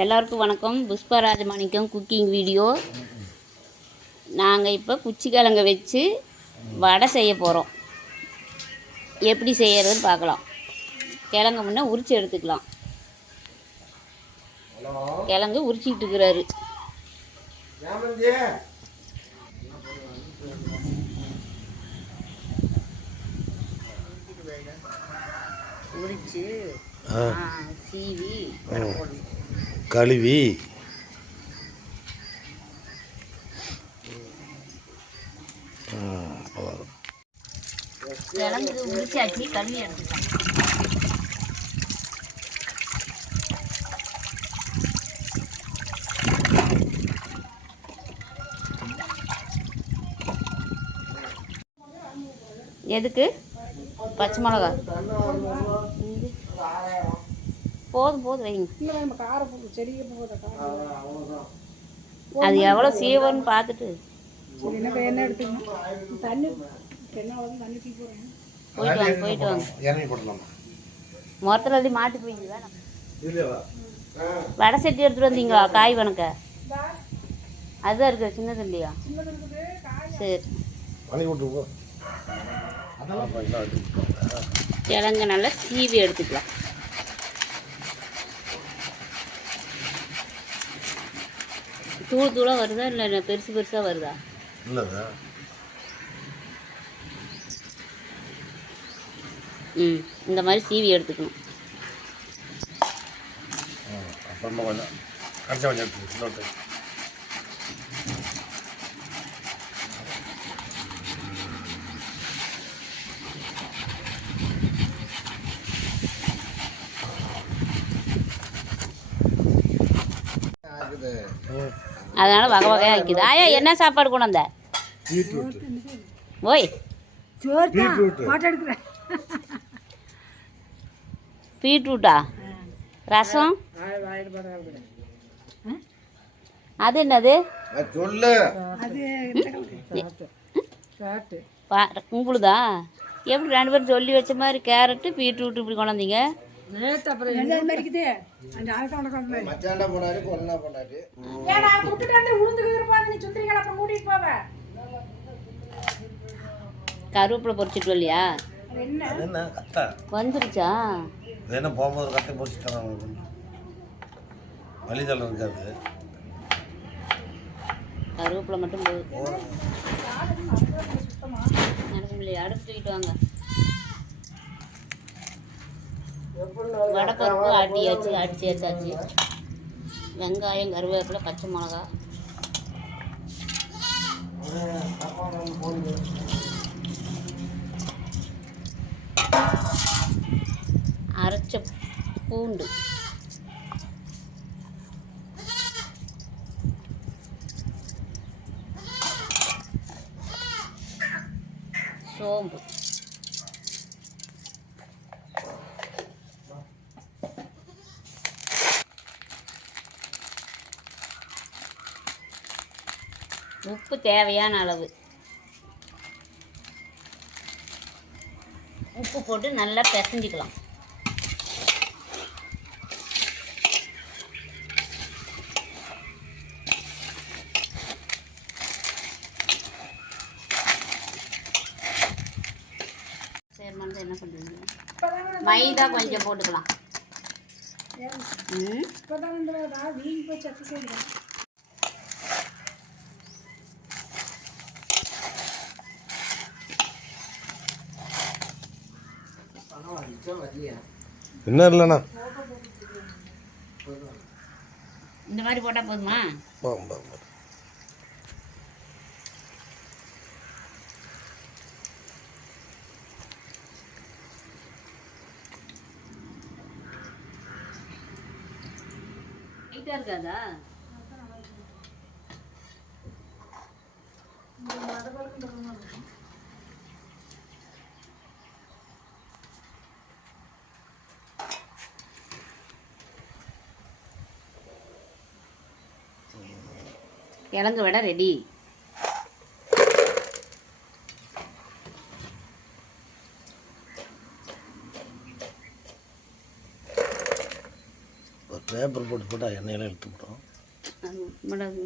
எல்லாருக்கும் வணக்கம். Pushpa Rajamanickam cooking video. நாங்கள் இப்போ குச்சிக்கிழங்க வச்சு வடை செய்ய போகிறோம். எப்படி செய்யறதுன்னு பார்க்கலாம். கிழங்கு முன்னே உரித்து எடுத்துக்கலாம். கிழங்கு உரிச்சிக்கிட்டு இருக்கிறாரு. உரிச்சு சீவி கழுவி கிழங்கு உரிச்சாச்சு, கழுவி எடுத்துக்கலாம். எதுக்கு பச்சை மிளகா போதும் வைங்க. அது எவ்வளோ சீவன்னு பார்த்துட்டு போயிட்டு வாங்க. மொத்தத்தில் அது மாட்டி போயிங்க. வடை சட்டி எடுத்துகிட்டு வந்தீங்களா? காய் வணக்க அதுதான் இருக்குது. சின்னது இல்லையா? சரி, கிழங்கு நல்லா சீவி எடுத்துக்கலாம். தூள் தூளாக வருதா இல்லை பெருசு பெருசாக வருதா? இந்த மாதிரி சீவி எடுத்துக்கணும். அதனால வகை வகையாக வைக்குது. ஆயா என்ன சாப்பாடு கொண்டு வந்த? ஓய், பீட்ரூட்டா? ரசம்? அது என்னது? உங்களுதா? எப்படி ரெண்டு பேரும் சொல்லி வச்ச மாதிரி கேரட்டு பீட்ரூட் இப்படி கொண்டு வந்தீங்க? கருவேப்பிலை பொரிச்சிட்டு வரலையா? வந்துருச்சா? போகும்போது கத்தை பொரிச்சிட்டாங்க. வழிதல் இருக்காது. கருவேப்பிலை மட்டும் போதும். அடுப்பு தூக்கிட்டு வாங்க. வடைப்பருப்பு அடிச்சு ஏற்றாச்சு. வெங்காயம், கருவேப்பிலை, பச்சை மிளகா, அரைச்ச பூண்டு, சோம்பு, உப்பு தேவையான அளவு உப்பு போட்டு நல்லா பிசைஞ்சிக்கலாம். என்ன பண்ணுறீங்க? மைதா கொஞ்சம் போட்டுக்கலாம். என்ன இல்லைண்ணா, இந்த மாதிரி போட்டால் போதுமா? லைட்டாக இருக்காதா? கிழங்கு வடை ரெடி. பேப்பர் போட்டு போட்டால் எண்ணெயெல்லாம் இழுத்து விடும். அது உண்மைடாது.